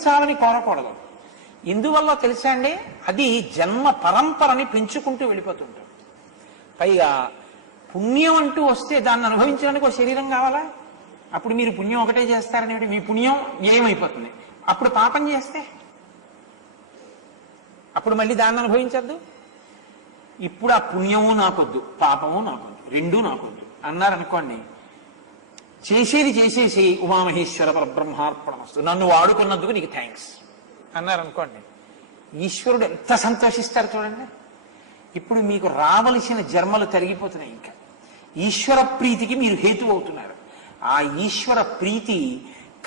అనుభవించాలని కోరకూడదు. ఎందువల్ల తెలుసా అండి, అది జన్మ పరంపరని పెంచుకుంటూ వెళ్ళిపోతుంటాం. పైగా పుణ్యం అంటూ వస్తే దాన్ని అనుభవించడానికి ఒక శరీరం కావాలా? అప్పుడు మీరు పుణ్యం ఒకటే చేస్తారని మీ పుణ్యం వ్యయమైపోతుంది. అప్పుడు పాపం చేస్తే అప్పుడు మళ్ళీ దాన్ని అనుభవించద్దు. ఇప్పుడు ఆ పుణ్యము నాకొద్దు, పాపము నాకొద్దు, రెండూ నాకొద్దు అన్నారనుకోండి, చేసేసి ఉమామహేశ్వర పరబ్రహ్మార్పణమస్తు, నన్ను వాడుకున్నందుకు నీకు థ్యాంక్స్ అన్నారనుకోండి, ఈశ్వరుడు ఎంత సంతోషిస్తారు చూడండి. ఇప్పుడు మీకు రావలసిన జన్మలు తరిగిపోతున్నాయి. ఇంకా ఈశ్వర ప్రీతికి మీరు హేతు అవుతున్నారు. ఆ ఈశ్వర ప్రీతి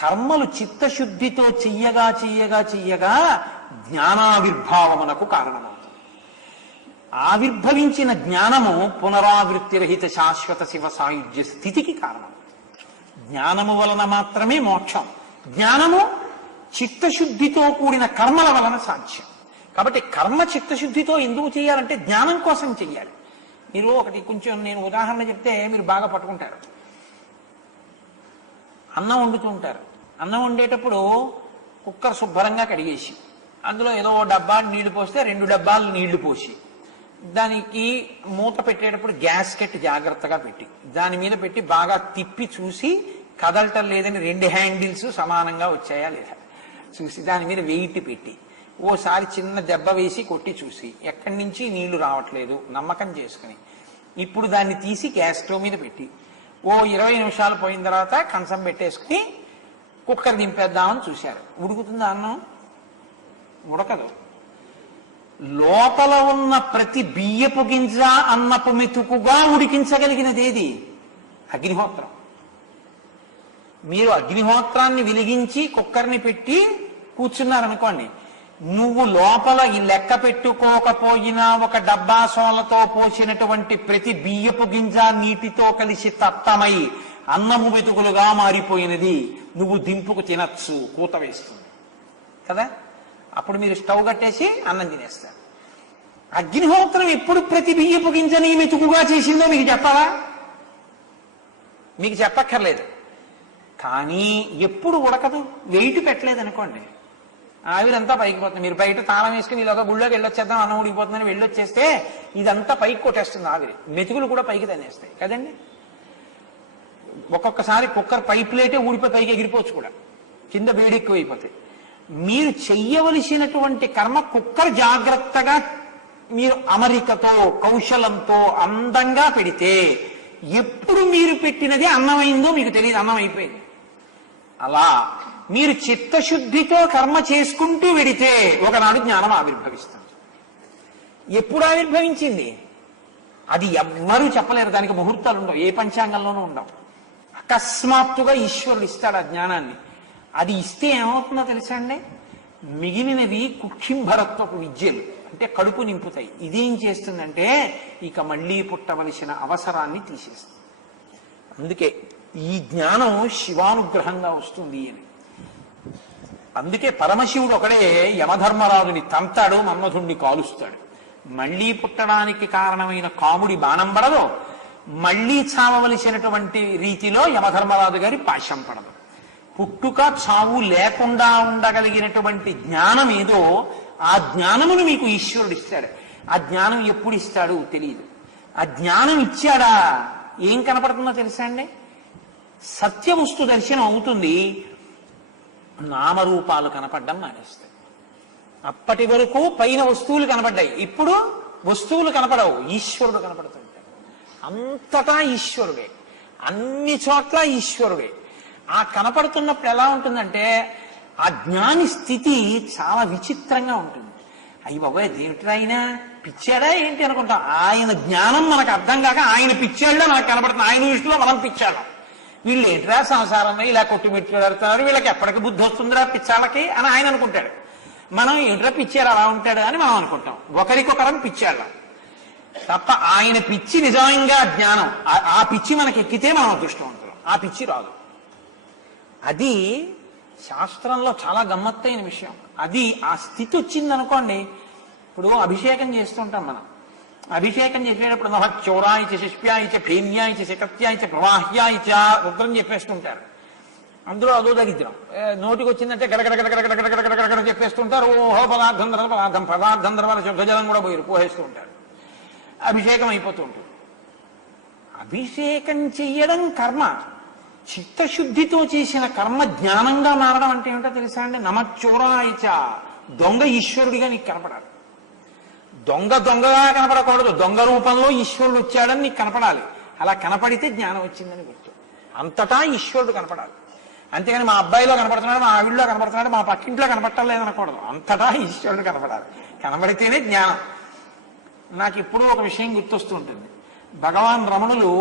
కర్మలు చిత్తశుద్ధితో చెయ్యగా జ్ఞానావిర్భావమునకు కారణమవుతుంది. ఆవిర్భవించిన జ్ఞానము పునరావృత్తి రహిత శాశ్వత శివ సాయుధ్య స్థితికి కారణం. జ్ఞానము వలన మాత్రమే మోక్షం. జ్ఞానము చిత్తశుద్ధితో కూడిన కర్మల వలన సాధ్యం. కాబట్టి కర్మ చిత్తశుద్ధితో ఎందుకు చేయాలంటే జ్ఞానం కోసం చెయ్యాలి. మీరు ఒకటి కొంచెం నేను ఉదాహరణ చెప్తే మీరు బాగా పట్టుకుంటారు. అన్నం వండుతూ ఉంటారు. అన్నం వండేటప్పుడు కుక్కర్ శుభ్రంగా కడిగేసి అందులో ఏదో డబ్బా నీళ్లు పోస్తే 2 డబ్బాలు నీళ్లు పోసి దానికి మూత పెట్టేటప్పుడు గ్యాస్కెట్ జాగ్రత్తగా పెట్టి దాని మీద పెట్టి బాగా తిప్పి చూసి కదలటం లేదని 2 హ్యాండిల్స్ సమానంగా వచ్చాయా లేదా చూసి దాని మీద వెయిట్ పెట్టి ఓసారి చిన్న దెబ్బ వేసి కొట్టి చూసి ఎక్కడి నుంచి నీళ్లు రావట్లేదు నమ్మకం చేసుకుని ఇప్పుడు దాన్ని తీసి గ్యాస్ స్టవ్ మీద పెట్టి ఓ 20 నిమిషాలు పోయిన తర్వాత కంచం పెట్టేసుకుని కుక్కర్ దింపేద్దామని చూశారు. ఉడుకుతుందా అన్నం? ఉడకదు. లోపల ఉన్న ప్రతి బియ్యపు గింజ అన్నపు మెతుకుగా ఉడికించగలిగినది ఏది? అగ్నిహోత్రం. మీరు అగ్నిహోత్రాన్ని వెలిగించి కుక్కర్ని పెట్టి కూర్చున్నారనుకోండి, నువ్వు లోపల ఈ లెక్క పెట్టుకోకపోయినా ఒక డబ్బా సోలతో పోసినటువంటి ప్రతి బియ్యపు గింజ నీటితో కలిసి తత్తమై అన్నము మెతుకులుగా మారిపోయినది. నువ్వు దింపుకు తినచ్చు, కూత వేస్తుంది కదా. అప్పుడు మీరు స్టవ్ కట్టేసి అన్నం తినేస్తారు. అగ్నిహోత్రం ఎప్పుడు ప్రతి బియ్యపు గింజని మెతుకుగా చేసిందో మీకు చెప్పాలా? మీకు చెప్పక్కర్లేదు. కానీ ఎప్పుడు ఉడకదు, వెయిట్ పెట్టలేదు అనుకోండి, ఆవిరంతా పైకి పోతుంది. మీరు బయట తాళం వేసుకుని ఇలాగ గుళ్ళోకి వెళ్ళొచ్చేద్దాం, అన్నం ఉడికిపోతుందని వెళ్ళొచ్చేస్తే ఇదంతా పైకి కొట్టేస్తుంది ఆవిరి. మెతుకులు కూడా పైకి తనేస్తాయి కదండి. ఒక్కొక్కసారి కుక్కర్ పై ప్లేటే ఊడిపోయి పైకి ఎగిరిపోవచ్చు కూడా, కింద వేడి ఎక్కువైపోతాయి. మీరు చెయ్యవలసినటువంటి కర్మ కుక్కర్ జాగ్రత్తగా మీరు అమరికతో కౌశలంతో అందంగా పెడితే ఎప్పుడు మీరు పెట్టినది అన్నమైందో మీకు తెలియదు, అన్నం అయిపోయింది. అలా మీరు చిత్తశుద్ధితో కర్మ చేసుకుంటూ వెడితే ఒకనాడు జ్ఞానం ఆవిర్భవిస్తుంది. ఎప్పుడు ఆవిర్భవించింది అది ఎవ్వరూ చెప్పలేరు. దానికి ముహూర్తాలు ఉండవు, ఏ పంచాంగంలోనూ ఉండవు. అకస్మాత్తుగా ఈశ్వరుడు ఇస్తాడు ఆ జ్ఞానాన్ని. అది ఇస్తే ఏమవుతుందో తెలుసా అండి, మిగిలినవి కుక్షింభరత్వపు విద్యలు అంటే కడుపు నింపుతాయి. ఇదేం చేస్తుందంటే ఇక మళ్ళీ పుట్టవలసిన అవసరాన్ని తీసేస్తుంది. అందుకే ఈ జ్ఞానం శివానుగ్రహంగా వస్తుంది అని. అందుకే పరమశివుడు ఒకడే యమధర్మరాజుని తంతాడు, మన్మధుణ్ణి కాలుస్తాడు. మళ్లీ పుట్టడానికి కారణమైన కాముడి బాణం పడదు, మళ్లీ చావవలసినటువంటి రీతిలో యమధర్మరాజు గారి పాశం పడదు. పుట్టుక చావు లేకుండా ఉండగలిగినటువంటి జ్ఞానం ఏదో ఆ జ్ఞానమును మీకు ఈశ్వరుడు ఇస్తాడు. ఆ జ్ఞానం ఎప్పుడు ఇస్తాడు తెలియదు. ఆ జ్ఞానం ఇచ్చాడా ఏం కనపడుతుందో తెలుసా అండి, సత్యవస్తు దర్శనం అవుతుంది, నామరూపాలు కనపడడం మానేస్తాయి. అప్పటి వరకు పైన వస్తువులు కనపడ్డాయి, ఇప్పుడు వస్తువులు కనపడవు, ఈశ్వరుడు కనపడుతుంటాడు. అంతటా ఈశ్వరుడే, అన్ని చోట్ల ఈశ్వరుడే. ఆ కనపడుతున్నప్పుడు ఎలా ఉంటుందంటే ఆ జ్ఞాని స్థితి చాలా విచిత్రంగా ఉంటుంది. అయ్యి బాబాయ్ దేవుడు ఆయన పిచ్చాడా ఏంటి అనుకుంటాం. ఆయన జ్ఞానం మనకు అర్థం కాక ఆయన పిచ్చాడులో మనకు కనపడుతుంది. ఆయన దృష్టిలో మనం పిచ్చాడు. వీళ్ళు ఏంటిరా సంసారంలో ఇలా కొట్టుమిట్లాడుతున్నారు, వీళ్ళకి ఎప్పటికి బుద్ధి వస్తుందిరా పిచ్చాళ్ళకి అని ఆయన అనుకుంటాడు. మనం ఏంట్రా పిచ్చారు అలా ఉంటాడు అని మనం అనుకుంటాం. ఒకరికొకరం పిచ్చాళ్ళం తప్ప ఆయన పిచ్చి నిజంగా జ్ఞానం. ఆ పిచ్చి మనకి ఎక్కితే మనం అదృష్టవంతులం, ఆ పిచ్చి రాదు. అది శాస్త్రంలో చాలా గమ్మత్తైన విషయం. అది ఆ స్థితి వచ్చిందనుకోండి, ఇప్పుడు అభిషేకం చేస్తుంటాం మనం. అభిషేకం చేసేటప్పుడు చౌరాయిచ శిష్ప్యాయిచ ఫేన్యాయిచ శకత్యాయిచ ప్రవాహ్యాయిచ రుద్రం చెప్పేస్తుంటారు. అందులో అదో దరిద్రం. నోటికి వచ్చిందంటే గడగడ చెప్పేస్తుంటారు. ఓహో పదార్థం పదార్థం పదార్థం తర్వాత శుద్ధజలం కూడా పోయేస్తూ ఉంటారు. అభిషేకం అయిపోతూ ఉంటుంది. అభిషేకం చెయ్యడం కర్మ. చిత్తశుద్ధితో చేసిన కర్మ జ్ఞానంగా మారడం అంటే ఏమిటో తెలుసా అండి? నమచ్చోరాయచ, దొంగ ఈశ్వరుడిగా నీకు కనపడాలి. దొంగగా కనపడకూడదు. దొంగ రూపంలో ఈశ్వరుడు వచ్చాడని నీకు కనపడాలి. అలా కనపడితే జ్ఞానం వచ్చిందని గుర్తు. అంతటా ఈశ్వరుడు కనపడాలి. అంతేగాని మా అబ్బాయిలో కనపడుతున్నాడు, మా ఆవిడలో కనపడుతున్నాడు, మా పక్కింట్లో కనపడలేదనకూడదు. అంతటా ఈశ్వరుడు కనపడాలి. కనబడితేనే జ్ఞానం. నాకు ఇప్పుడు ఒక విషయం గుర్తొస్తూ ఉంటుంది. భగవాన్ రమణులు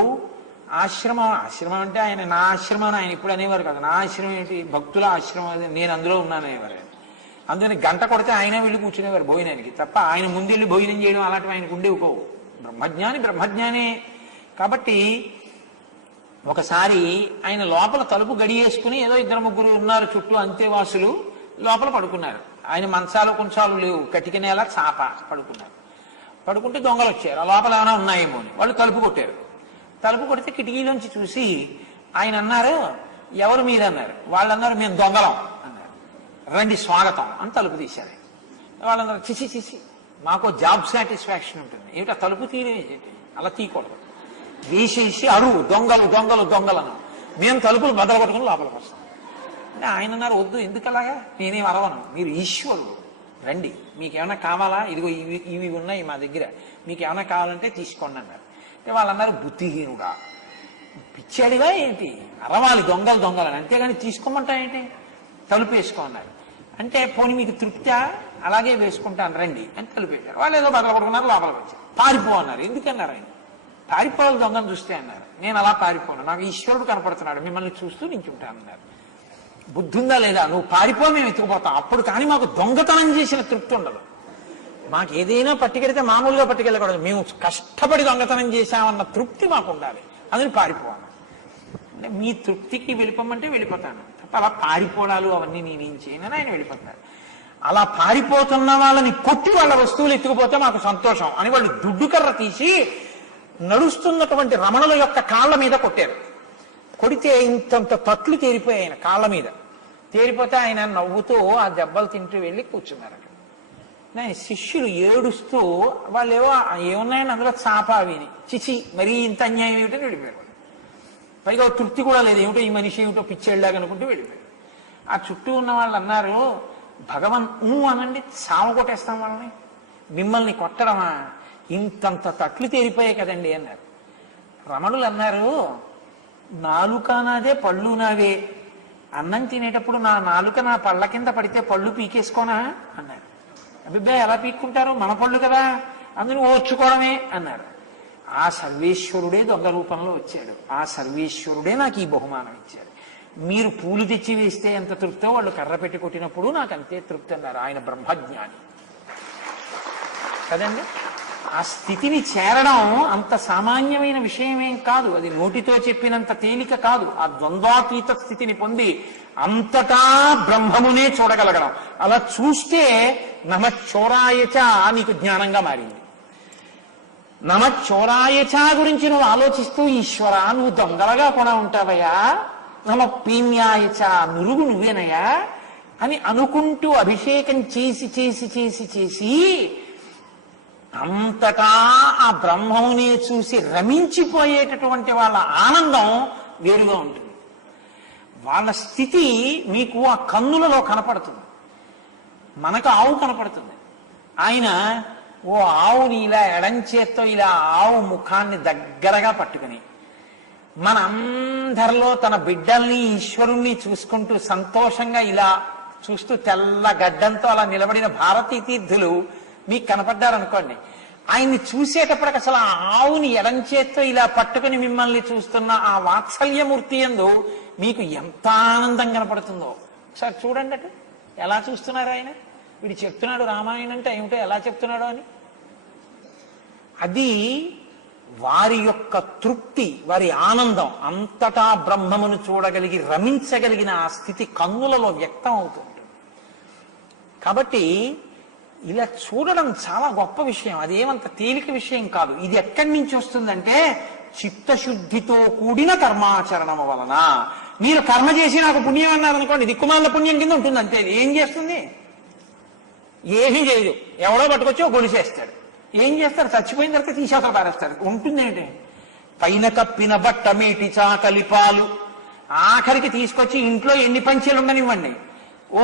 ఆశ్రమం అంటే ఆయన నా ఆశ్రమం అని ఆయన ఇప్పుడు అనేవారు కదా. నా ఆశ్రమం ఏంటి? భక్తుల ఆశ్రమం, నేను అందులో ఉన్నాననేవారు. అందుకని గంట కొడితే ఆయనే వెళ్ళి కూర్చునేవారు భోజనానికి తప్ప ఆయన ముందు వెళ్ళి భోజనం చేయడం అలాంటివి ఆయనకు ఉండేవి కావు. బ్రహ్మజ్ఞానే. కాబట్టి ఒకసారి ఆయన లోపల తలుపు గడియేసుకుని ఏదో 2-3 ఉన్నారు చుట్టూ అంతేవాసులు లోపల పడుకున్నారు. ఆయన మంచాలు కొంచాలు లేవు, కటిక నేల చాప పడుకున్నారు. పడుకుంటే దొంగలు వచ్చారు. ఆ లోపల ఏమైనా ఉన్నాయేమో అని వాళ్ళు తలుపు కొట్టారు. తలుపు కొడితే కిటికీలోంచి చూసి ఆయన అన్నారు, ఎవరు మీరు అన్నారు. వాళ్ళు అన్నారు, మేము దొంగలం అన్నారు. రండి స్వాగతం అని తలుపు తీశారు. వాళ్ళందరూ చిసి మాకు జాబ్ సాటిస్ఫాక్షన్ ఉంటుంది. ఏమిటా తలుపు తీరేది, అలా తీయకూడదు. వేసేసి అరువు దొంగలను మేము తలుపులు బద్దలు కొట్టుకుని లోపలికి వస్తాం. అంటే ఆయన అన్నారు, వద్దు, ఎందుకు అలాగా, నేనేం అరవను, మీరు ఈశ్వరుడు, రండి, మీకేమైనా కావాలా, ఇదిగో ఇవి ఉన్నాయి మా దగ్గర, మీకు ఏమైనా కావాలంటే తీసుకోండి అన్నారు. అంటే వాళ్ళన్నారు, బుద్ధిహీనుడా, పిచ్చాడిగా ఏంటి, అరవాలి దొంగలని, అంతేగాని తీసుకోమంటా ఏంటి, తలుపు వేసుకోమన్నారు. అంటే పోనీ మీకు తృప్తా, అలాగే వేసుకుంటాను రండి అని తలుపు వేశారు. వాళ్ళు ఏదో బద్దలు కొట్టుకున్నారు, లోపలికి వచ్చారు. పారిపో అన్నారు. ఎందుకన్నారు ఆయన? పారిపోవాలి దొంగను చూస్తే అన్నారు. నేను అలా పారిపోను, నాకు ఈశ్వరుడు కనపడుతున్నాడు, మిమ్మల్ని చూస్తూ నించుంటానన్నారు. బుద్ధి ఉందా లేదా, నువ్వు పారిపో, మేము ఎత్తుకుపోతాం, అప్పుడు కానీ మాకు దొంగతనం చేసిన తృప్తి ఉండదు. మాకు ఏదైనా పట్టుకెడితే మామూలుగా పట్టుకెళ్ళకూడదు, మేము కష్టపడి దొంగతనం చేశామన్న తృప్తి మాకు ఉండాలి, అందుని పారిపోవాలి. అంటే మీ తృప్తికి వెళ్ళిపోమంటే వెళ్ళిపోతాను తప్ప అలా పారిపోవడాలు అవన్నీ నేనేం చేయనని ఆయన వెళ్ళిపోతారు. అలా పారిపోతున్న వాళ్ళని కొట్టి వాళ్ళ వస్తువులు ఎత్తుకుపోతే మాకు సంతోషం అని వాళ్ళు దుడ్డు కర్ర తీసి నడుస్తున్నటువంటి రమణుల యొక్క కాళ్ళ మీద కొట్టారు. కొడితే ఇంతంత తట్లు తేరిపోయాయి ఆయన కాళ్ళ మీద. తేరిపోతే ఆయన నవ్వుతూ ఆ దెబ్బలు తింటూ వెళ్ళి కూర్చున్నారు అక్కడ. ఆయన శిష్యులు ఏడుస్తూ వాళ్ళు ఏమున్నాయని అందులో చాప అవిని చిచి మరీ ఇంత అన్యాయం ఏమిటని వెళ్ళిపోయారు. పైగా తృప్తి కూడా లేదు, ఏమిటో ఈ మనిషి ఏమిటో పిచ్చేళ్ళలాగా అనుకుంటూ వెళ్ళిపోయారు. ఆ చుట్టూ ఉన్న వాళ్ళు అన్నారు, భగవన్ అనండి, సామ కొట్టేస్తాం వాళ్ళని, మిమ్మల్ని కొట్టడమా, ఇంతంత తట్లు తేరిపోయాయి కదండి అన్నారు. రమణులు అన్నారు, నాలుక నాదే పళ్ళు నావే, అన్నం తినేటప్పుడు నా నాలుక నా పళ్ళ కింద పడితే పళ్ళు పీకేసుకోనా అన్నారు. అభిప్రాయం ఎలా పీక్కుంటారు, మన పళ్ళు కదా, అందుని ఓర్చుకోవడమే అన్నారు. ఆ సర్వేశ్వరుడే దొంగ రూపంలో వచ్చాడు, ఆ సర్వేశ్వరుడే నాకు ఈ బహుమానం ఇచ్చాడు. మీరు పూలు తెచ్చి వేస్తే ఎంత తృప్తో వాళ్ళు కర్ర పెట్టి కొట్టినప్పుడు నాకు అంతే తృప్తి అన్నారు. ఆయన బ్రహ్మజ్ఞాని కదండి. ఆ స్థితిని చేరడం అంత సామాన్యమైన విషయమేం కాదు, అది నోటితో చెప్పినంత తేలిక కాదు. ఆ ద్వంద్వాతీత స్థితిని పొంది అంతటా బ్రహ్మమునే చూడగలగడం, అలా చూస్తే నమచ్చోరాయచ నీకు జ్ఞానంగా మారింది. నమచ్చోరాయచ గురించి నువ్వు ఆలోచిస్తూ, ఈశ్వర నువ్వు దొంగలగా కూడా ఉంటావయ్యా, నమ పీమ్యాయచ నురుగు నువ్వేనయ్యా అని అనుకుంటూ అభిషేకం చేసి చేసి చేసి చేసి అంతటా ఆ బ్రహ్మమునే చూసి రమించిపోయేటటువంటి వాళ్ళ ఆనందం వేరుగా ఉంటుంది. వాళ్ళ స్థితి మీకు ఆ కన్నులలో కనపడుతుంది. మనకు ఆవు కనపడుతుంది. ఆయన ఓ ఆవుని ఇలా ఎడంచేత్తో ఇలా ఆవు ముఖాన్ని దగ్గరగా పట్టుకుని మనందరిలో తన బిడ్డల్ని ఈశ్వరుణ్ణి చూసుకుంటూ సంతోషంగా ఇలా చూస్తూ తెల్ల గడ్డంతో అలా నిలబడిన భారతీ తీర్థులు మీకు కనపడ్డారనుకోండి, ఆయన్ని చూసేటప్పటికి అసలు ఆ ఆవుని ఎడంచేత్తో ఇలా పట్టుకుని మిమ్మల్ని చూస్తున్న ఆ వాత్సల్యమూర్తి యందు మీకు ఎంత ఆనందం కనపడుతుందో ఒకసారి చూడండి. అటు ఎలా చూస్తున్నారు ఆయన, వీడు చెప్తున్నాడు రామాయణం అంటే ఏమిటో ఎలా చెప్తున్నాడో అని. అది వారి యొక్క తృప్తి, వారి ఆనందం, అంతటా బ్రహ్మమును చూడగలిగి రమించగలిగిన ఆ స్థితి కన్నులలో వ్యక్తం అవుతుంది. కాబట్టి ఇలా చూడడం చాలా గొప్ప విషయం, అదేమంత తేలిక విషయం కాదు. ఇది ఎక్కడి నుంచి వస్తుందంటే చిత్తశుద్ధితో కూడిన కర్మాచరణము వలన. మీరు కర్మ చేసి నాకు పుణ్యం అన్నారనుకోండి, దిక్కుమాల పుణ్యం కింద ఉంటుంది అంతే. ఏం చేస్తుంది? ఏమీ చేయదు. ఎవడో పట్టుకొచ్చి గొలిసేస్తాడు. ఏం చేస్తారు? చచ్చిపోయిన తర్వాత తీసేత పారేస్తారు. ఉంటుందేంటి? పైన కప్పిన బట్ట మేటి చాకలి పాలు, ఆఖరికి తీసుకొచ్చి ఇంట్లో ఎన్ని పంచెలు ఉండనివ్వండి, ఓ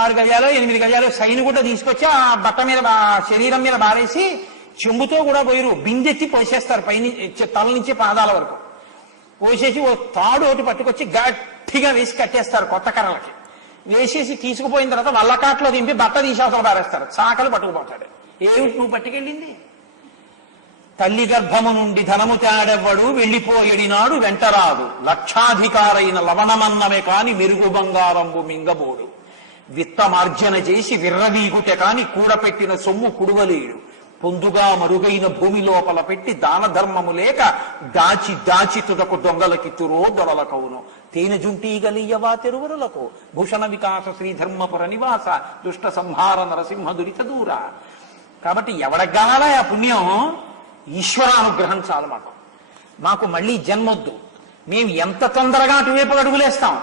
6 గజాలు 8 గజాలు సైను కూడా తీసుకొచ్చి ఆ బట్ట మీద శరీరం మీద బారేసి చెంబుతో కూడా పోయిరు, బిందెత్తి పోసేస్తారు పైన తల నుంచి పాదాల వరకు. పోసేసి ఓ తాడు ఒకటి పట్టుకొచ్చి గట్టిగా వేసి కట్టేస్తారు కొత్త కర్రలకి. వేసేసి తీసుకుపోయిన తర్వాత వల్లకాట్లో దింపి బట్ట తీసి అవతల పారేస్తారు. చాకలు పట్టుకుపోతాడు. ఏమిటి నువ్వు పట్టుకెళ్ళింది? తల్లి గర్భము నుండి ధనము తేడెవ్వడు వెళ్లిపోయడినాడు వెంటరాదు, లక్షాధికారైన లవణమన్నమే కాని మెరుగు బంగారంబు మింగబోడు, విత్తమార్జన చేసి విర్రవీగుటె కాని కూడపెట్టిన సొమ్ము కుడువలేడు, పొందుగా మరుగైన భూమి లోపల పెట్టి దాన ధర్మము లేక దాచి దాచి తుదకు దొంగలకిత్తురో దొరలకవును, తేనె జుంటీగలియవా తెరువురులకు, భూషణ వికాస శ్రీధర్మపుర నివాస దుష్ట సంహార నరసింహ దురిత దూర. కాబట్టి ఎవడగాలా ఆ పుణ్యం? ఈశ్వరానుగ్రహం చాలు మాకు. మాకు మళ్ళీ జన్మొద్దు, మేము ఎంత తొందరగా అటువైపు అడుగులేస్తాం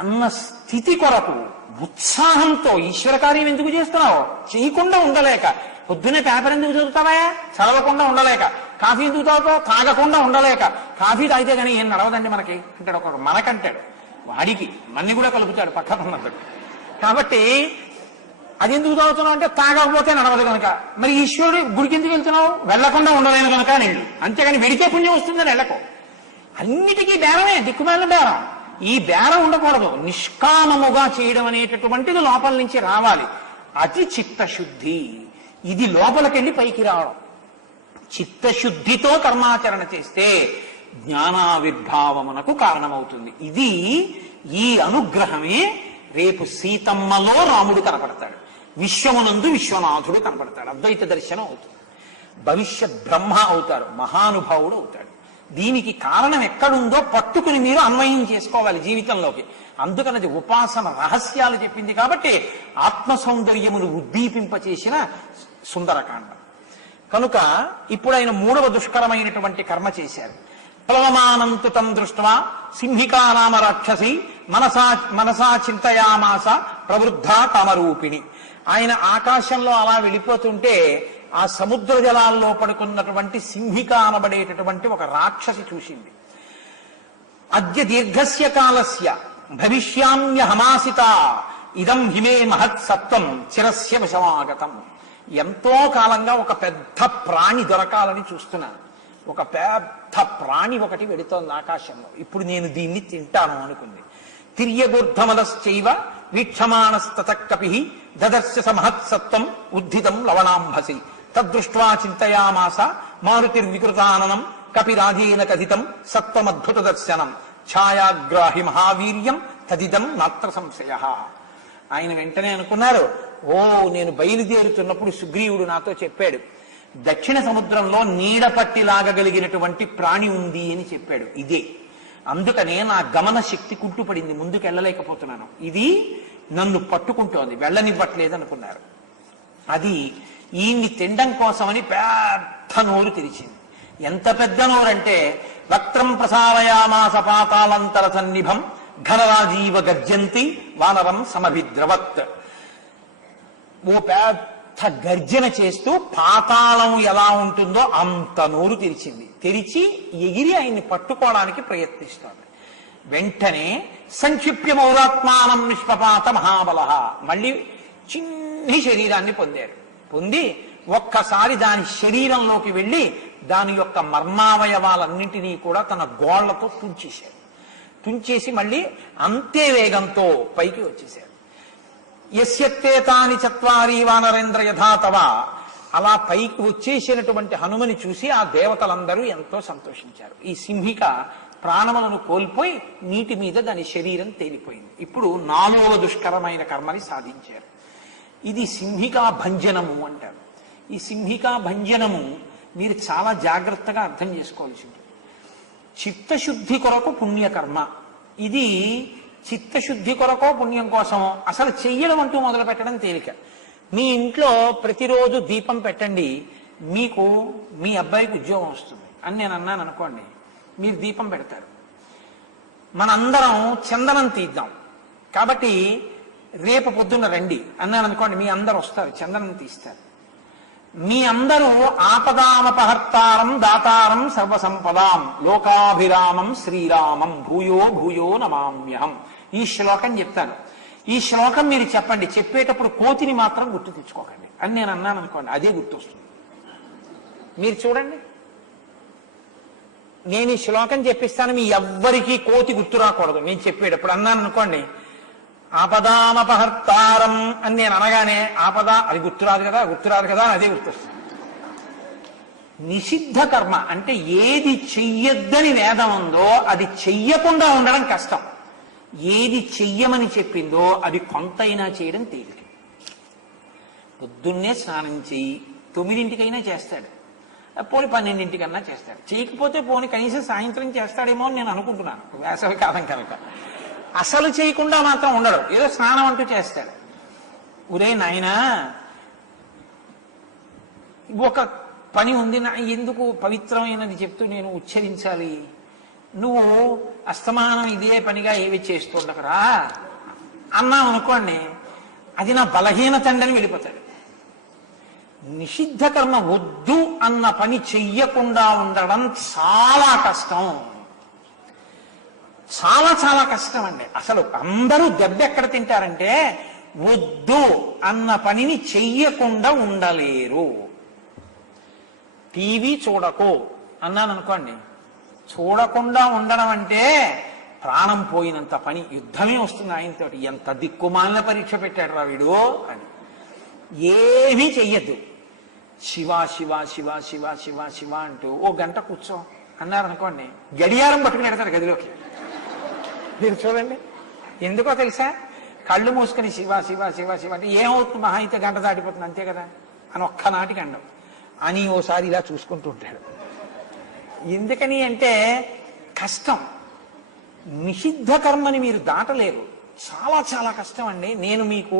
అన్న స్థితి కొరకు ఉత్సాహంతో ఈశ్వర కార్యం ఎందుకు చేస్తున్నావు? చేయకుండా ఉండలేక. పొద్దునే పేపర్ ఎందుకు చదువుతావా? చదవకుండా ఉండలేక. కాఫీ ఎందుకు తాగుతావు? తాగకుండా ఉండలేక. కాఫీ తాగితే కానీ ఏం నడవదండి మనకి అంటాడు ఒక. మనకంటాడు, వాడికి మన్ని కూడా కలుపుతాడు పక్కనున్నట్టు. కాబట్టి అది ఎందుకు తాగుతున్నావు అంటే తాగకపోతే నడవదు కనుక. మరి ఈశ్వరుడు గుడికి ఎందుకు వెళ్తున్నావు? వెళ్లకుండా ఉండలేను కనుక నేను. అంతేగాని వెడితే పుణ్యం వస్తుందని వెళ్ళకు. అన్నిటికీ బేరమే, దిక్కుమాలిన బేరం. ఈ బేరం ఉండకూడదు. నిష్కామముగా చేయడం అనేటటువంటిది లోపల నుంచి రావాలి. అది చిత్తశుద్ధి. ఇది లోపలికెళ్ళి పైకి రావడం. చిత్తశుద్ధితో కర్మాచరణ చేస్తే జ్ఞానావిర్భావమునకు కారణమవుతుంది. ఇది ఈ అనుగ్రహమే రేపు సీతమ్మలో రాముడు కనపడతాడు, విశ్వమునందు విశ్వనాథుడు కనపడతాడు, అద్వైత దర్శనం అవుతుంది, భవిష్యత్ బ్రహ్మ అవుతారు, మహానుభావుడు అవుతాడు. దీనికి కారణం ఎక్కడుందో పట్టుకుని మీరు అన్వయం చేసుకోవాలి జీవితంలోకి. అందుకనది ఉపాసన రహస్యాలు చెప్పింది కాబట్టి ఆత్మ సౌందర్యమును ఉద్దీపింపచేసిన సుందరకాండం. కనుక ఇప్పుడు ఆయన 3వ దుష్కరమైనటువంటి కర్మ చేశారు. ప్లవమానంతు తం దృష్ట్వా సింహికా నామ రాక్షసి మనసా చింతయామాస ప్రవృద్ధా కామరూపిణి. ఆయన ఆకాశంలో అలా వెళ్ళిపోతుంటే ఆ సముద్ర జలాల్లో పడుకున్నటువంటి సింహిక అనబడేటటువంటి ఒక రాక్షసి చూసింది. అద్య దీర్ఘస్య కాలస్య భవిష్యామ్య హమాసిత ఇదం హిమే మహత్ సత్వం చిరస్య వశమాగతం. ఎంతో కాలంగా ఒక పెద్ద ప్రాణి దొరకాలని చూస్తున్నాను. ఒక పెద్ద ప్రాణి ఒకటి వెడుతోంది ఆకాశంలో. ఇప్పుడు నేను దీన్ని తింటాను అనుకుంది. తిర్యగూర్ధమలశ్చైవ వీక్షమాణస్తత కపి దదర్శ సమహత్సత్వం ఉద్ధితం లవణాంభసి తదృష్ట్వా చింతయామాస మారుతిర్వికృతాననం కపిరాజేన కథితం సత్వమద్భుత దర్శనం ఛాయాగ్రాహి మహావీర్యం తదిదం నాత్ర సంశయ. ఆయన వెంటనే అనుకున్నారు, ఓ నేను బయలుదేరుతున్నప్పుడు సుగ్రీవుడు నాతో చెప్పాడు, దక్షిణ సముద్రంలో నీడ పట్టి లాగగలిగినటువంటి ప్రాణి ఉంది అని చెప్పాడు. ఇదే. అందుకనే నా గమన శక్తి కుంటుపడింది, ముందుకు వెళ్ళలేకపోతున్నాను. ఇది నన్ను పట్టుకుంటోంది, వెళ్ళనివ్వట్లేదు అనుకున్నారు. అది ఈయన్ని తినడం కోసమని పెద్ద నోరు తెరిచింది. ఎంత పెద్ద నోరంటే వక్త్రం ప్రసారయామాస పాతాళంతర సన్నిభం ఘనరాజీవ గర్జంతి వానరం సమభిద్రవత్. ఓ పెద్ద గర్జన చేస్తూ పాతాళం ఎలా ఉంటుందో అంత నోరు తెరిచింది. తెరిచి ఎగిరి ఆయన్ని పట్టుకోవడానికి ప్రయత్నిస్తోంది. వెంటనే సంక్షిప్య మౌరాత్మానం నిష్పపాత మహాబల. మళ్ళీ చిన్ని శరీరాన్ని పొందారు. పొంది ఒక్కసారి దాని శరీరంలోకి వెళ్ళి దాని యొక్క మర్మావయవాలన్నింటినీ కూడా తన గోళ్లతో తుంచేశారు. తుంచేసి మళ్ళీ అంతే వేగంతో పైకి వచ్చేశారు. యస్యత్తే తాని చత్వారీ వానరేంద్ర యథాతవ. అలా పైకి వచ్చేసినటువంటి హనుమని చూసి ఆ దేవతలందరూ ఎంతో సంతోషించారు. ఈ సింహిక ప్రాణములను కోల్పోయి నీటి మీద దాని శరీరం తేలిపోయింది. ఇప్పుడు 4వ దుష్కరమైన కర్మని సాధించారు. ఇది సింహికా భంజనము అంటారు. ఈ సింహికా భంజనము మీరు చాలా జాగ్రత్తగా అర్థం చేసుకోవాల్సి ఉంటుంది. చిత్తశుద్ధి కొరకు పుణ్యకర్మ. ఇది చిత్తశుద్ధి కొరకో పుణ్యం కోసమో అసలు చెయ్యడం అంటూ మొదలు పెట్టడం తేలిక. మీ ఇంట్లో ప్రతిరోజు దీపం పెట్టండి, మీకు మీ అబ్బాయికి ఉద్యోగం వస్తుంది అని నేను అన్నాను అనుకోండి. మీరు దీపం పెడతారు. మనందరం చందనం తీద్దాం, కాబట్టి రేపు పొద్దున్న రండి అన్నాను అనుకోండి, మీ అందరు వస్తారు, చందనం తీస్తారు. మీ అందరూ ఆపదామపహర్తారం దాతారం సర్వసంపదాం లోకాభిరామం శ్రీరామం భూయో భూయో నమామ్యహం, ఈ శ్లోకం చెప్తాను. ఈ శ్లోకం మీరు చెప్పండి, చెప్పేటప్పుడు కోతిని మాత్రం గుర్తు తెచ్చుకోకండి అని నేను అన్నాను అనుకోండి, అదే గుర్తొస్తుంది. మీరు చూడండి, నేను ఈ శ్లోకం చెప్పిస్తాను, మీ ఎవ్వరికీ కోతి గుర్తు రాకూడదు. నేను చెప్పేటప్పుడు అన్నాను అనుకోండి, ఆపదామపహర్తారం అని నేను అనగానే ఆపద అది గుర్తురాదు కదా అదే గుర్తొస్తుంది. నిషిద్ధ కర్మ అంటే ఏది చెయ్యొద్దని వేదం ఉందో అది చెయ్యకుండా ఉండడం కష్టం. ఏది చెయ్యమని చెప్పిందో అది కొంతైనా చేయడం తేలిక. పొద్దున్నే స్నానం చెయ్యి, 9ంటికైనా చేస్తాడు, పోని 12ంటికన్నా చేస్తాడు. చేయకపోతే పోని కనీసం సాయంత్రం చేస్తాడేమో అని నేను అనుకుంటున్నాను, వేసవి కాలం కనుక. అసలు చేయకుండా మాత్రం ఉండడు, ఏదో స్నానం అంటూ చేస్తాడు. ఒరే నాయనా, ఒక పని ఉంది, ఎందుకు పవిత్రమైనది చెప్తూ నేను ఉచ్చరించాలి, నువ్వు అస్తమానం ఇదే పనిగా ఏవి చేస్తుండకరా అన్నాం అనుకోండి, అది నా బలహీనత అని వెళ్ళిపోతాడు. నిషిద్ధ కర్మ వద్దు అన్న పని చెయ్యకుండా ఉండడం చాలా కష్టం, చాలా చాలా కష్టం అండి. అసలు అందరూ దెబ్బెక్కడ తింటారంటే వద్దు అన్న పనిని చెయ్యకుండా ఉండలేరు. టీవీ చూడకు అన్నాను అనుకోండి, చూడకుండా ఉండడం అంటే ప్రాణం పోయినంత పని, యుద్ధమే వస్తుంది ఆయనతో. ఎంత దిక్కుమాలిన పరీక్ష పెట్టాడు రా వీడు అని. ఏమీ చెయ్యద్దు, శివ శివ శివ శివ శివ శివ అంటూ 1 గంట కూర్చో అన్నారనుకోండి, గడియారం పట్టుకుని పెడతారు గదిలోకి. మీరు చూడండి, ఎందుకో తెలుసా, కళ్ళు మూసుకొని శివ శివ శివ శివ అంటే ఏమవుతుంది, మహా అయితే గంట దాటిపోతుంది అంతే కదా అని ఒక్కనాటికి అండం అని ఓసారి ఇలా చూసుకుంటూ ఉంటాడు. ఎందుకని అంటే కష్టం. నిషిద్ధ కర్మని మీరు దాటలేరు, చాలా చాలా కష్టం అండి. నేను మీకు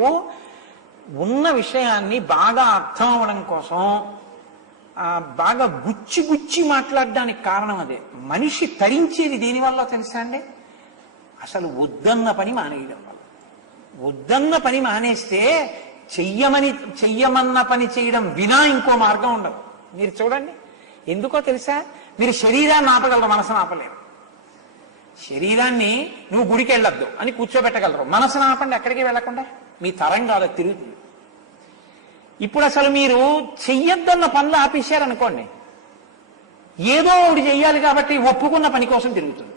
ఉన్న విషయాన్ని బాగా అర్థం అవ్వడం కోసం బాగా గుచ్చి గుచ్చి మాట్లాడడానికి కారణం అదే. మనిషి తరించేది దేనివల్ల తెలుసా అండి, అసలు వద్దన్న పని మానేయడం వల్ల. వద్దన్న పని మానేస్తే చెయ్యమన్న పని చేయడం వినా ఇంకో మార్గం ఉండదు. మీరు చూడండి, ఎందుకో తెలుసా, మీరు శరీరాన్ని ఆపగలరు, మనసును ఆపలేరు. శరీరాన్ని నువ్వు గుడికి వెళ్ళొద్దు అని కూర్చోబెట్టగలరు, మనసును ఆపండి, ఎక్కడికి వెళ్లకుండా మీ తరం కాదు తిరుగుతుంది. ఇప్పుడు అసలు మీరు చెయ్యొద్దన్న పనులు ఆపేశారనుకోండి, ఏదో ఒకటి చెయ్యాలి కాబట్టి ఒప్పుకున్న పని కోసం తిరుగుతుంది.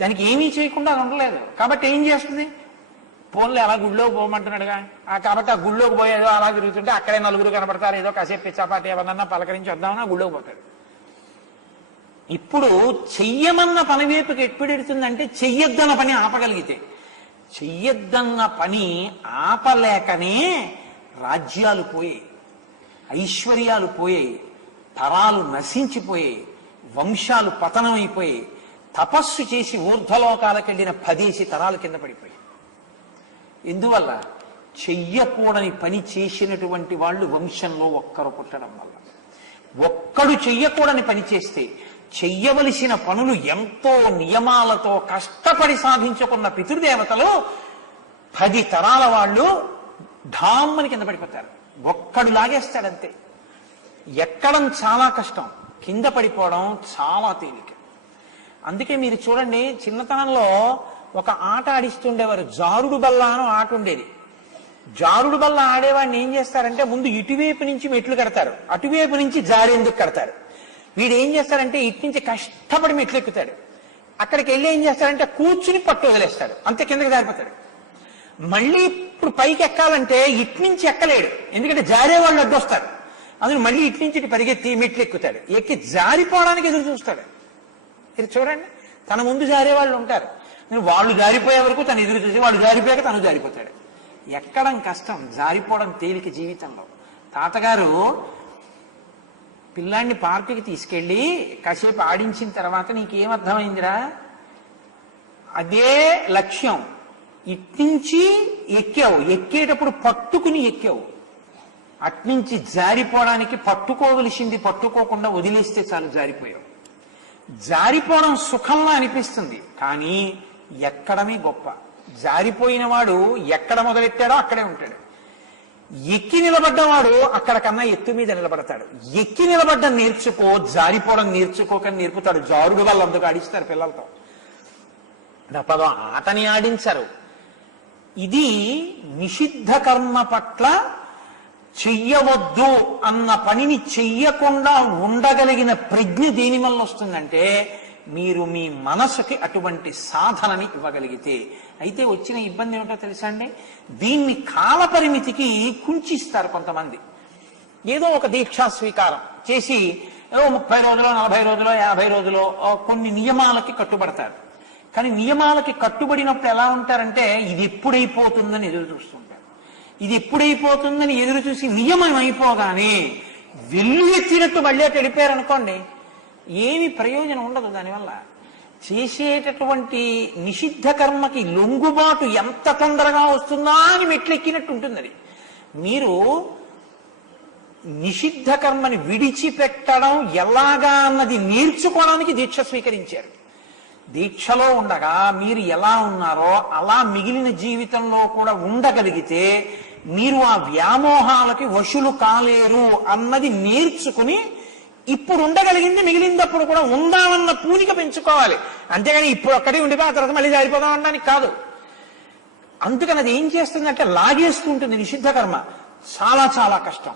దానికి ఏమీ చేయకుండా ఉండలేదు కాబట్టి ఏం చేస్తుంది, ఫోన్లో అలా గుళ్ళోకి పోమంటున్నాడుగా కాబట్టి ఆ గుళ్ళోకి పోయేదో అలా తిరుగుతుంటే అక్కడే నలుగురు కనపడతారు, ఏదో కాసేపు పిచ్చాపాటి ఎవరన్నా పలకరించి వద్దామన్నా గుళ్ళోకి పోతాడు. ఇప్పుడు చెయ్యమన్న పని వైపుకి ఎప్పుడెడుతుందంటే చెయ్యొద్దన్న పని ఆపగలిగితే. చెయ్యొద్దన్న పని ఆపలేకనే రాజ్యాలు పోయాయి, ఐశ్వర్యాలు పోయాయి, తరాలు నశించిపోయాయి, వంశాలు పతనమైపోయాయి, తపస్సు చేసి ఊర్ధ్వలోకాలకు వెళ్ళిన 10 తరాలు కింద పడిపోయాయి. ఎందువల్ల, చెయ్యకూడని పని చేసినటువంటి వాళ్ళు వంశంలో ఒక్కరు పుట్టడం వల్ల. ఒక్కడు చెయ్యకూడని పని చేస్తే చెయ్యవలసిన పనులు ఎంతో నియమాలతో కష్టపడి సాధించుకున్న పితృదేవతలు 10 తరాల వాళ్ళు ఢామ్మని కింద పడిపోతారు. ఒక్కడు లాగేస్తాడంతే. ఎక్కడం చాలా కష్టం, కింద పడిపోవడం చాలా తేలిక. అందుకే మీరు చూడండి, చిన్నతనంలో ఒక ఆట ఆడిస్తుండేవారు, జారుడు బల్ల అని ఆట ఉండేది. జారుడు బల్ల ఆడేవాడిని ఏం చేస్తారంటే ముందు ఇటువైపు నుంచి మెట్లు కడతారు, అటువైపు నుంచి జారేందుకు కడతారు. వీడు ఏం చేస్తారంటే ఇటు నుంచి కష్టపడి మెట్లు ఎక్కుతాడు, అక్కడికి వెళ్ళి ఏం చేస్తారంటే కూర్చుని పట్టు వదిలేస్తాడు, అంతే కిందకి జారిపోతాడు. మళ్ళీ ఇప్పుడు పైకి ఎక్కాలంటే ఇటు నుంచి ఎక్కలేడు, ఎందుకంటే జారే వాళ్ళు అడ్డొస్తారు. అందులో మళ్ళీ ఇటు నుంచి ఇటు పరిగెత్తి మెట్లు ఎక్కుతాడు, ఎక్కి జారిపోవడానికి ఎదురు చూస్తాడు. మీరు చూడండి, తన ముందు జారే వాళ్ళు ఉంటారు, వాళ్ళు జారిపోయే వరకు తను ఎదురు చూసి వాళ్ళు జారిపోయాక తను జారిపోతాడు. ఎక్కడం కష్టం, జారిపోవడం తేలిక జీవితంలో. తాతగారు పిల్లాన్ని పార్కుకి తీసుకెళ్ళి కాసేపు ఆడించిన తర్వాత నీకేమర్థమైందిరా, అదే లక్ష్యం, ఇట్నుంచి ఎక్కావు, ఎక్కేటప్పుడు పట్టుకుని ఎక్కావు, అట్నుంచి జారిపోవడానికి పట్టుకోవలసింది పట్టుకోకుండా వదిలేస్తే చాలు జారిపోయావు. జారిపోవడం సుఖంలా అనిపిస్తుంది, కానీ ఎక్కడమే గొప్ప. జారిపోయిన వాడు ఎక్కడ మొదలెట్టాడో అక్కడే ఉంటాడు. ఎక్కి నిలబడ్డవాడు అక్కడికన్నా ఎత్తు మీద నిలబడతాడు. ఎక్కి నిలబడ్డం నేర్చుకో, జారిపోవడం నేర్చుకోకని నేర్పుతాడు. జారుడు వాళ్ళు అందుకు ఆడిస్తారు పిల్లలతో, తప్పదో ఆటని ఆడించరు. ఇది నిషిద్ధ కర్మ పట్ల చెయ్యవద్దు అన్న పనిని చెయ్యకుండా ఉండగలిగిన ప్రజ్ఞ దేని వల్ల వస్తుందంటే మీరు మీ మనసుకి అటువంటి సాధనని ఇవ్వగలిగితే. అయితే వచ్చిన ఇబ్బంది ఏమిటో తెలుసా అండి, దీన్ని కాల పరిమితికి కుంచిస్తారు కొంతమంది. ఏదో ఒక దీక్షా స్వీకారం చేసి 30 రోజులో 40 రోజులో 50 రోజులో కొన్ని నియమాలకి కట్టుబడతారు. కానీ నియమాలకి కట్టుబడినప్పుడు ఎలా ఉంటారంటే ఇది ఎప్పుడైపోతుందని ఎదురు చూస్తుంటారు. ఇది ఎప్పుడైపోతుందని ఎదురు చూసి నియమం అయిపోగానే వెళ్ళు ఎత్తినట్టు మళ్ళీ అటు వెళ్ళిపోయారనుకోండి, ఏమి ప్రయోజనం ఉండదు. దానివల్ల చేసేటటువంటి నిషిద్ధ కర్మకి లొంగుబాటు ఎంత తొందరగా వస్తుందా అని మెట్లెక్కినట్టు ఉంటుంది. అది మీరు నిషిద్ధ కర్మని విడిచిపెట్టడం ఎలాగా అన్నది నేర్చుకోవడానికి దీక్ష స్వీకరించారు. దీక్షలో ఉండగా మీరు ఎలా ఉన్నారో అలా మిగిలిన జీవితంలో కూడా ఉండగలిగితే మీరు ఆ వ్యామోహాలకి వశులు కాలేరు అన్నది నేర్చుకుని ఇప్పుడు ఉండగలిగింది మిగిలినప్పుడు కూడా ఉందామన్న పూనిక పెంచుకోవాలి. అంతేగాని ఇప్పుడు ఒక్కడే ఉండిపోయి ఆ తర్వాత మళ్ళీ జారిపోదాం అనడానికి కాదు. అందుకని అది ఏం చేస్తుందంటే లాగేసుకుంటుంది. నిషిద్ధ కర్మ చాలా చాలా కష్టం.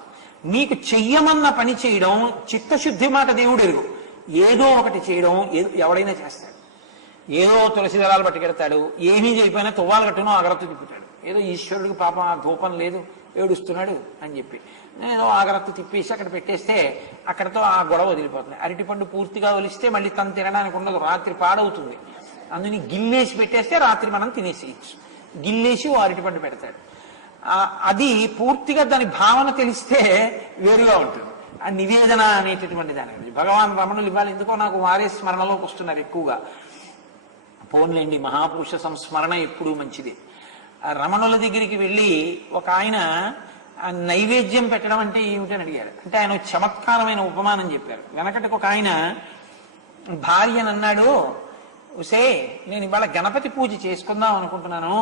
మీకు చెయ్యమన్న పని చేయడం చిత్తశుద్ధి మాట దేవుడు ఎరుగు. ఏదో ఒకటి చేయడం ఎవడైనా చేస్తాడు. ఏదో తులసి దళాలు పట్టుకెడతాడు, ఏమీ చేయకపోయినా తువ్వాలు కట్టునో అగరత్తు తిప్పుతాడు. ఏదో ఈశ్వరుడికి పాపం ఆ ధూపం లేదు ఏడుస్తున్నాడు అని చెప్పి ఏదో ఆగరత్తు తిప్పేసి అక్కడ పెట్టేస్తే అక్కడతో ఆ గొడవ వదిలిపోతుంది. అరటిపండు పూర్తిగా ఒలిస్తే మళ్ళీ తను తినడానికి ఉండదు, రాత్రి పాడవుతుంది. అందుని గిల్లేసి పెట్టేస్తే రాత్రి మనం తినేసేయచ్చు. గిల్లేసి ఓ అరటిపండు పెడతాడు. అది పూర్తిగా దాని భావన తెలిస్తే వేరుగా ఉంటుంది. ఆ నివేదన అనేటటువంటి దాని గురించి భగవాన్ రమణులు ఇవాళ ఎందుకో నాకు వారే స్మరణలోకి వస్తున్నారు ఎక్కువగా. పోన్లేండి, మహాపురుష సంస్మరణ ఎప్పుడూ మంచిది. రమణుల దగ్గరికి వెళ్ళి ఒక ఆయన నైవేద్యం పెట్టడం అంటే ఏమిటని అడిగారు. అంటే ఆయన చమత్కారమైన ఉపమానం చెప్పారు. వెనకటికి ఒక ఆయన భార్యను అన్నాడు, ఉసే నేను ఇవాళ గణపతి పూజ చేసుకుందాం అనుకుంటున్నాను,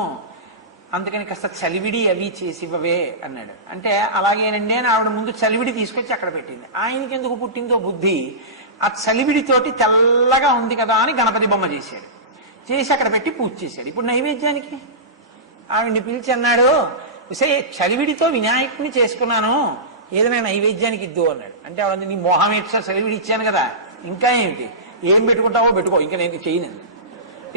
అందుకని కాస్త చలివిడి అవి చేసి ఇవ్వవే అన్నాడు. అంటే అలాగేనండి అని ఆవిడ ముందు చలివిడి తీసుకొచ్చి అక్కడ పెట్టింది. ఆయనకి ఎందుకు పుట్టిందో బుద్ధి, ఆ చలివిడితోటి తెల్లగా ఉంది కదా అని గణపతి బొమ్మ చేశాడు. చేసి అక్కడ పెట్టి పూజ చేశాడు. ఇప్పుడు నైవేద్యానికి ఆవిడ్ని పిలిచి అన్నాడు, సే చలివిడితో వినాయకుడిని చేసుకున్నాను, ఏదైనా నైవేద్యానికి ఇద్దు అన్నాడు. అంటే ఆవిడ నీ మోహం ఇచ్చా చలివిడి ఇచ్చాను కదా, ఇంకా ఏమిటి, ఏం పెట్టుకుంటావో పెట్టుకో, ఇంకా నేను చేయను.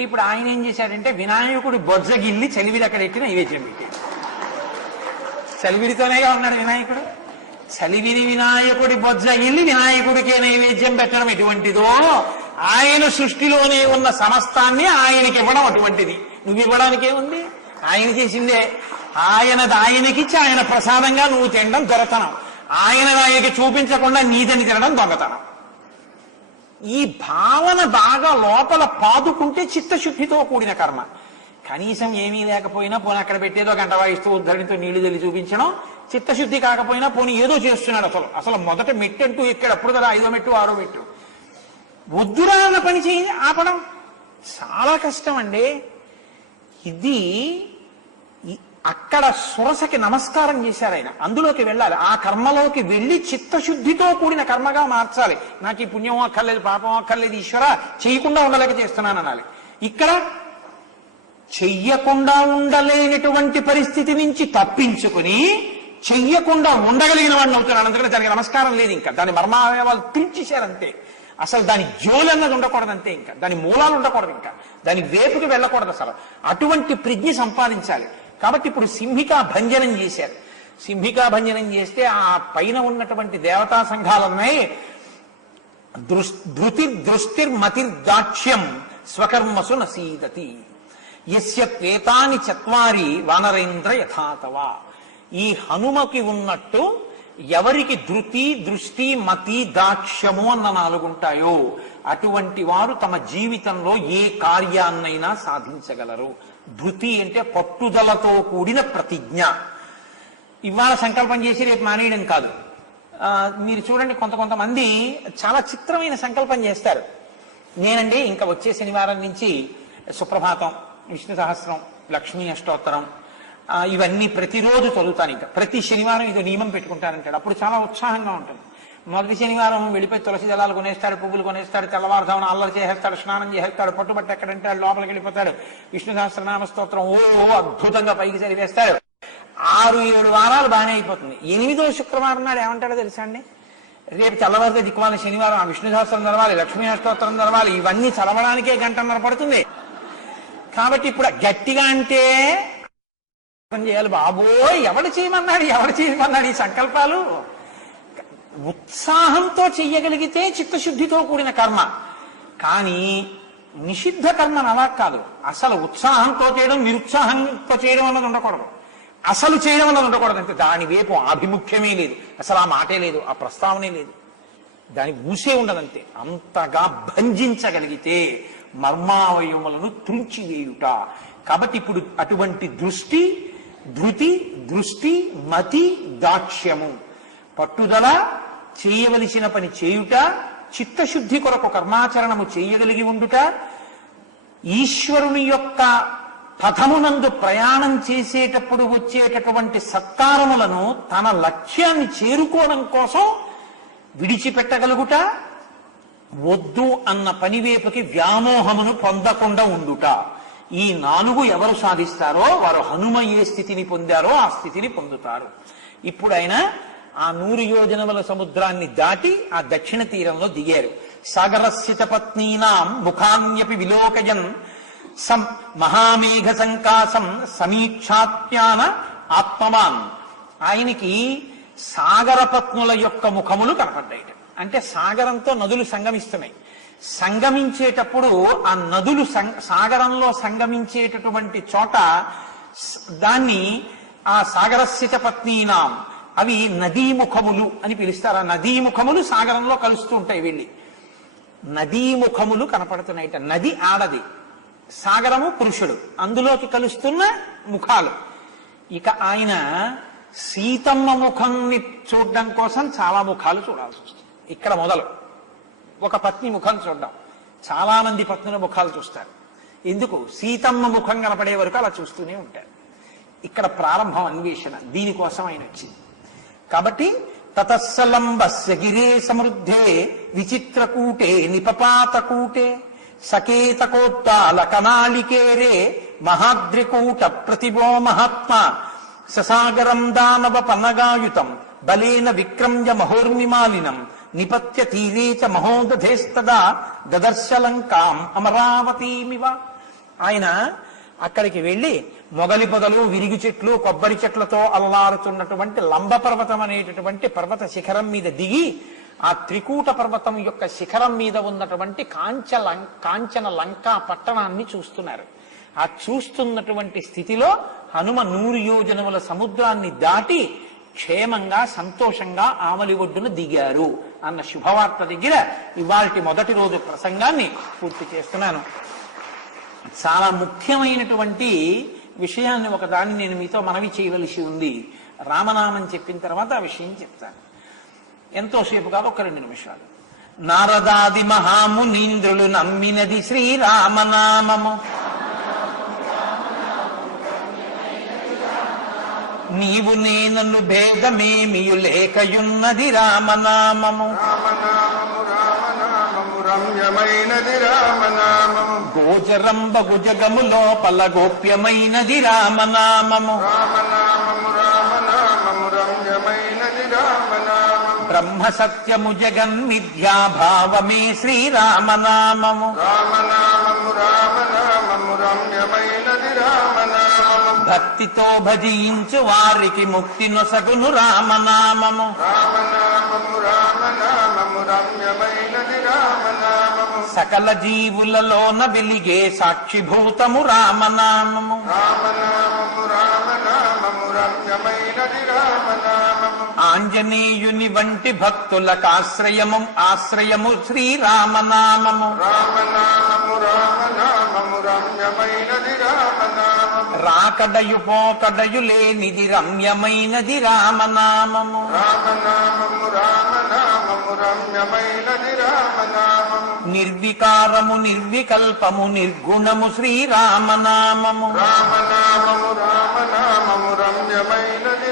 ఇప్పుడు ఆయన ఏం చేశాడంటే వినాయకుడి బొజ్జ గిల్లి చలివిడి అక్కడ ఎట్టి నైవేద్యం పెట్టాడు. చలివిడితోనేగా ఉన్నాడు వినాయకుడు. చలివిడి వినాయకుడి బొజ్జ గిల్లి వినాయకుడికే నైవేద్యం పెట్టడం ఎటువంటిదో ఆయన సృష్టిలోనే ఉన్న సమస్తాన్ని ఆయనకి ఇవ్వడం అటువంటిది. నువ్వు ఇవ్వడానికి ఏముంది, ఆయన చేసిందే. ఆయనది ఆయనకిచ్చి ఆయన ప్రసాదంగా నువ్వు తినడం దొరతనం, ఆయనది ఆయనకి చూపించకుండా నీదని తినడం దొంగతనం. ఈ భావన బాగా లోపల పాదుకుంటే చిత్తశుద్ధితో కూడిన కర్మ. కనీసం ఏమీ లేకపోయినా పోనీ అక్కడ పెట్టేదో గంట వాయిస్తూ ఉద్ధరణితో నీళ్లు తెలి చూపించడం, చిత్తశుద్ధి కాకపోయినా పోనీ ఏదో చేస్తున్నాడు. అసలు మొదట మెట్టు అంటూ ఎక్కడప్పుడు కదా 5వ మెట్టు 6వ మెట్టు. వద్దురా అన్న పని చేయి ఆపడం చాలా కష్టం అండి. ఇది అక్కడ సురసకి నమస్కారం చేశారు ఆయన, అందులోకి వెళ్ళాలి. ఆ కర్మలోకి వెళ్ళి చిత్తశుద్ధితో కూడిన కర్మగా మార్చాలి. నాకు ఈ పుణ్యం అక్కర్లేదు, పాపం అక్కర్లేదు, ఈశ్వర చేయకుండా ఉండలేక చేస్తున్నాను అనాలి. ఇక్కడ చెయ్యకుండా ఉండలేనటువంటి పరిస్థితి నుంచి తప్పించుకుని చెయ్యకుండా ఉండగలిగిన వాడిని అవుతున్నాడు. అందుకని దానికి నమస్కారం లేదు. ఇంకా దాని మర్మావయవాలు పిలిచేశారంతే. అసలు దాని జోలు అన్నది ఉండకూడదు అంతే. ఇంకా దాని మూలాలు ఉండకూడదు, ఇంకా దాని వేపుకి వెళ్ళకూడదు. అసలు అటువంటి ప్రజ్ఞ సంపాదించాలి. కాబట్టి ఇప్పుడు సింహికా భంజనం చేశారు. సింహికా భంజనం చేస్తే ఆ పైన ఉన్నటువంటి దేవతా సంఘాలున్నాయి. దృష్టిర్మతిర్దాక్ష్యం స్వకర్మసు నసీదతి యస్య త్వేతాని చత్వారి వానరేంద్ర యథాతవ. ఈ హనుమకి ఉన్నట్టు ఎవరికి ధృతి, దృష్టి, మతి, దాక్ష్యము అన్న 4 ఉంటాయో అటువంటి వారు తమ జీవితంలో ఏ కార్యాన్నైనా సాధించగలరు. ధృతి అంటే పట్టుదలతో కూడిన ప్రతిజ్ఞ. ఇవాళ సంకల్పం చేసి రేపు మానేయడం కాదు. మీరు చూడండి, కొంతమంది చాలా చిత్రమైన సంకల్పం చేస్తారు. నేనండి ఇంకా వచ్చే శనివారం నుంచి సుప్రభాతం, విష్ణు సహస్రం, లక్ష్మీ అష్టోత్తరం ఇవన్నీ ప్రతిరోజు చదువుతాను. ఇంకా ప్రతి శనివారం ఇది నియమం పెట్టుకుంటానంటాడు. అప్పుడు చాలా ఉత్సాహంగా ఉంటుంది. మొదటి శనివారం వెళ్ళిపోయి తులసి దళాలు కొనేస్తాడు, పువ్వులు కొనేస్తాడు, తెల్లవారుజామున అల్లరి చేసేస్తాడు, స్నానం చేసేస్తాడు, పట్టుబట్టి ఎక్కడంటాడు, లోపలికి వెళ్ళిపోతాడు, విష్ణు సహస్రనామ స్తోత్రం ఓ అద్భుతంగా పైకి చదివేస్తాడు. 6-7 వారాలు బాగానే అయిపోతుంది. 8వ శుక్రవారం నాడు ఏమంటాడో తెలుసా అండి, రేపు తెల్లవారితే దిక్కుమాల శనివారం ఆ విష్ణు సహస్రం చదవాలి, లక్ష్మీ అష్టోత్తరం చదవాలి, ఇవన్నీ చదవడానికే 1 గంటన్నర పడుతుంది. కాబట్టి ఇప్పుడు గట్టిగా అంటే చేయాలి. బాబోయ్, ఎవడు చేయమన్నాడు ఈ సంకల్పాలు? ఉత్సాహంతో చెయ్యగలిగితే చిత్తశుద్ధితో కూడిన కర్మ. కానీ నిషిద్ధ కర్మను అలా కాదు. అసలు ఉత్సాహంతో చేయడం, నిరుత్సాహంతో చేయడం అన్నది ఉండకూడదు. అసలు చేయడం అన్నది ఉండకూడదు. అంటే దాని వైపు ఆభిముఖ్యమే లేదు, అసలు ఆ మాటే లేదు, ఆ ప్రస్తావనే లేదు, దాని ఊసే ఉండదంతే. అంతగా భంజించగలిగితే మర్మావయములను త్రుంచివేయుట. కాబట్టి ఇప్పుడు అటువంటి దృష్టి, ధృతి, దృష్టి, మతి, దాక్ష్యము, పట్టుదల, చేయవలసిన పని చేయుట, చిత్తశుద్ధి కొరకు కర్మాచరణము చేయగలిగి ఉండుట, ఈశ్వరుని యొక్క పథమునందు ప్రయాణం చేసేటప్పుడు వచ్చేటటువంటి సత్కారములను తన లక్ష్యాన్ని చేరుకోవడం కోసం విడిచిపెట్టగలుగుట, వద్దు అన్న పనివేపుకి వ్యామోహమును పొందకుండా ఉండుట. ఈ 4 ఎవరు సాధిస్తారో వారు హనుమ ఏ స్థితిని పొందారో ఆ స్థితిని పొందుతారు. ఇప్పుడు ఆయన ఆ 100 యోజనముల సముద్రాన్ని దాటి ఆ దక్షిణ తీరంలో దిగారు. సాగరస్య పత్నీనాం ముఖాన్యపి విలోకయన్ మహామేఘ సంకాసం సమీక్షాత్యాన ఆత్మవాన్. ఆయనకి సాగర పత్నుల యొక్క ముఖములు కనపడ్డాయి. అంటే సాగరంతో నదులు సంగమిస్తున్నాయి. సంగమించేటప్పుడు ఆ నదులు సాగరంలో సంగమించేటటువంటి చోట దాన్ని ఆ సాగరస్య పత్నీనాం, అవి నదీముఖములు అని పిలుస్తారు. ఆ నదీముఖములు సాగరంలో కలుస్తూ ఉంటాయి. వెళ్ళి నదీముఖములు కనపడుతున్నాయిట. నది ఆడది, సాగరము పురుషుడు, అందులోకి కలుస్తున్న ముఖాలు. ఇక ఆయన సీతమ్మ ముఖాన్ని చూడడం కోసం చాలా ముఖాలు చూడాల్సి వస్తుంది. ఇక్కడ మొదలు ఒక పత్ని ముఖం చూడడం, చాలా మంది పత్నుల ముఖాలు చూస్తారు. ఎందుకు? సీతమ్మ ముఖం కనపడే వరకు అలా చూస్తూనే ఉంటారు. ఇక్కడ ప్రారంభం అన్వేషణ, దీనికోసం ఆయన వచ్చింది. కాబట్టి తతస్సలంబస్య గిరే సమృద్ధే విచిత్రకూటే నిపపాతకూటే సకేతకోత్తాల కనాళికేరే మహాద్రికూట ప్రతిభో మహాత్మా ససాగరం దానవ పన్నగాయుతం బలేన విక్రమ్య మహోర్మిమాలినం నిపత్య తీరే చ మహోదధేస్తదా దదర్శలంకాం అమరావతీమివ. ఆయన అక్కడికి వెళ్లి మొగలి పొదలు, విరిగి చెట్లు, కొబ్బరి చెట్లతో అల్లారుతున్నటువంటి లంబ పర్వతం అనేటటువంటి పర్వత శిఖరం మీద దిగి ఆ త్రికూట పర్వతం యొక్క శిఖరం మీద ఉన్నటువంటి కాంచన లంకా పట్టణాన్ని చూస్తున్నారు. ఆ చూస్తున్నటువంటి స్థితిలో హనుమ 100 యోజనముల సముద్రాన్ని దాటి క్షేమంగా సంతోషంగా ఆమలి ఒడ్డున దిగారు అన్న శుభవార్త దగ్గర ఇవాల్టి మొదటి రోజు ప్రసంగాన్ని పూర్తి చేస్తున్నాను. చాలా ముఖ్యమైనటువంటి విషయాన్ని ఒకదాన్ని నేను మీతో మనవి చేయవలసి ఉంది. రామనామం చెప్పిన తర్వాత ఆ విషయం చెప్తాను. ఎంతోసేపు కాదు, ఒక 2 నిమిషాలు. నారదాది మహామునీంద్రులు నమ్మినది శ్రీరామనామము, నీవు నేనను భేదమేమియు లేకయున్నది రామనామము. రమ్యమైనది రామనామము, గోచరంబ గుజగము లోపల గోప్యమైనది రామనామము. రామనామము రామనామము రమ్యమైనది రామనామము, బ్రహ్మ సత్యము జగన్మిథ్యాభావమే శ్రీరామనామము. రామనామము రామనామము రమ్యమైనది రామనామము, భక్తితో భజించు వారికి ముక్తి నొసగును రామనామము. రామనామము రామనామము రమ్యమైనది రామనామము, సకల జీవులలోన వెలిగే సాక్షిభూతము రామనామము. రామనామము రామనామము రమ్యమైనది రామనామము, ఆంజనేయుని వంటి భక్తులకు ఆశ్రయము శ్రీరామనామము. రామనామము రామనామము రమ్యమైనది రామనామము, రాకడయు పోకడయు లేనిది రమ్యమైనది రామనామము. రామనామము రామనామము రమ్యమైనది రామనామము. నిర్వికారము నిర్వికల్పము నిర్గుణము శ్రీరామనామము. రామనామము రామనామము రమ్యమైనది